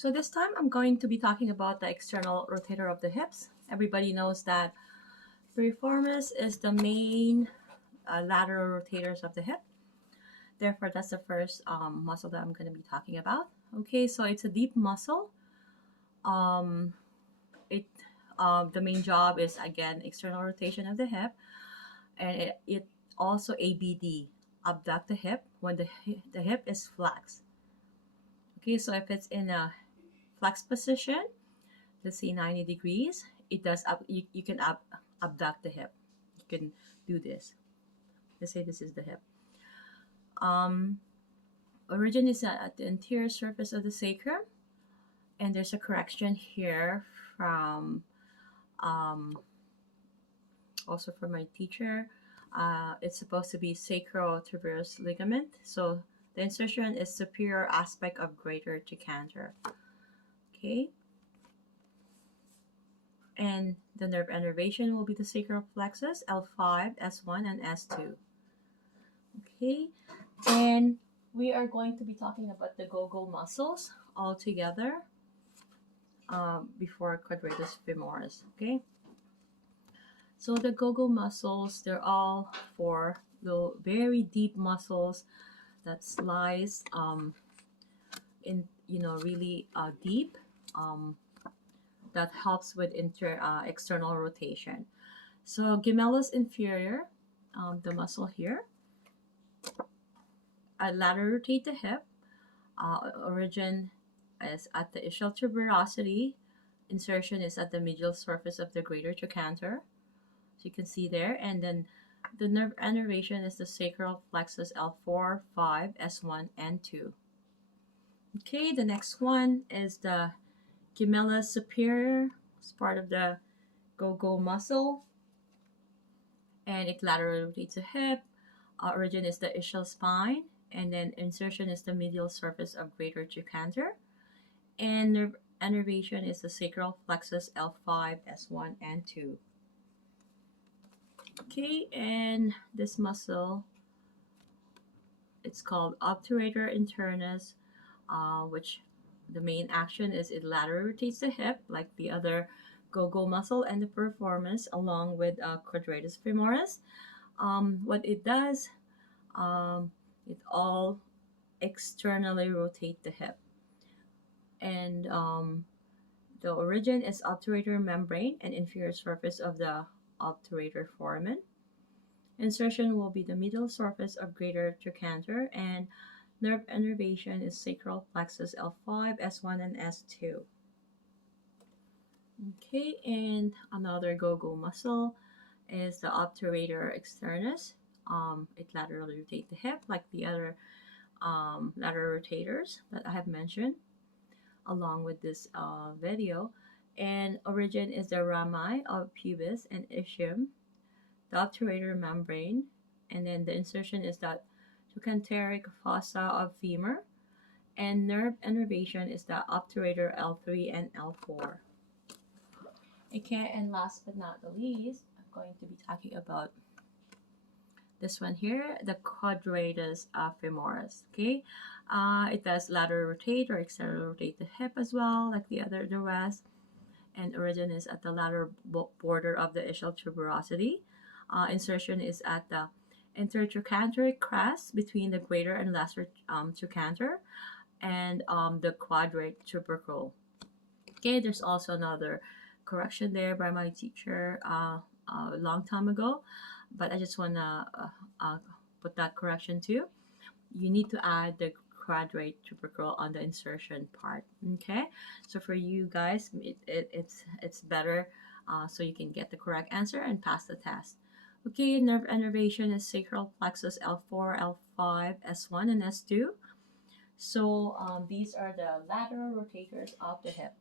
So this time I'm going to be talking about the external rotator of the hips. Everybody knows that piriformis is the main lateral rotators of the hip. Therefore, that's the first muscle that I'm going to be talking about. Okay, so it's a deep muscle. Um, it the main job is again external rotation of the hip, and it also ABD, abduct the hip when the hip is flexed. Okay, so if it's in a flex position, let's say 90 degrees, it does up you can abduct the hip. You can do this. Let's say this is the hip. um Origin is at the anterior surface of the sacrum, and there's a correction here from um also from my teacher. It's supposed to be sacrotraverse ligament, so the insertion is superior aspect of greater trochanter. Okay, and the nerve innervation will be the sacral plexus, L5, S1, and S2. Okay, and we are going to be talking about the GOGO muscles all together before quadratus femoris. Okay, so the GOGO muscles, they're all four little very deep muscles that slice in really deep, um, that helps with external rotation. So gemellus inferior, the muscle here, lateral rotate the hip. Origin is at the ischial tuberosity. Insertion is at the medial surface of the greater trochanter. So you can see there. And then the nerve innervation is the sacral plexus L4, 5, S1, and 2. Okay, the next one is the gemellus superior. It's part of the GOGO muscle, and it laterally rotates the hip. Origin is the ischial spine, and then insertion is the medial surface of greater trochanter, and nerve innervation is the sacral plexus L5, S1, and 2. Okay, and this muscle, it's called obturator internus, which the main action is it laterally rotates the hip like the other GOGO muscle and the piriformis along with quadratus femoris. What it does, it all externally rotate the hip, and the origin is obturator membrane and inferior surface of the obturator foramen. Insertion will be the medial surface of greater trochanter, and nerve innervation is sacral plexus L5, S1, and S2. Okay, and another GOGO muscle is the obturator externus. It laterally rotates the hip like the other lateral rotators that I have mentioned along with this video. And origin is the rami of pubis and ischium, the obturator membrane, and then the insertion is that trochanteric fossa of femur, and nerve innervation is the obturator L3 and L4. Okay, and last but not the least, I'm going to be talking about this one here, the quadratus femoris. Okay, it does lateral rotate or external rotate the hip as well, like the rest. And origin is at the lateral border of the ischial tuberosity. Insertion is at the intertrochanteric crest between the greater and lesser trochanter and the quadrate tubercle. Okay, there's also another correction there by my teacher a long time ago, but I just want to put that correction too. You need to add the quadrate tubercle on the insertion part. Okay, so for you guys, it's better so you can get the correct answer and pass the test. Okay, nerve innervation is sacral plexus L4, L5, S1, and S2. So these are the lateral rotators of the hip.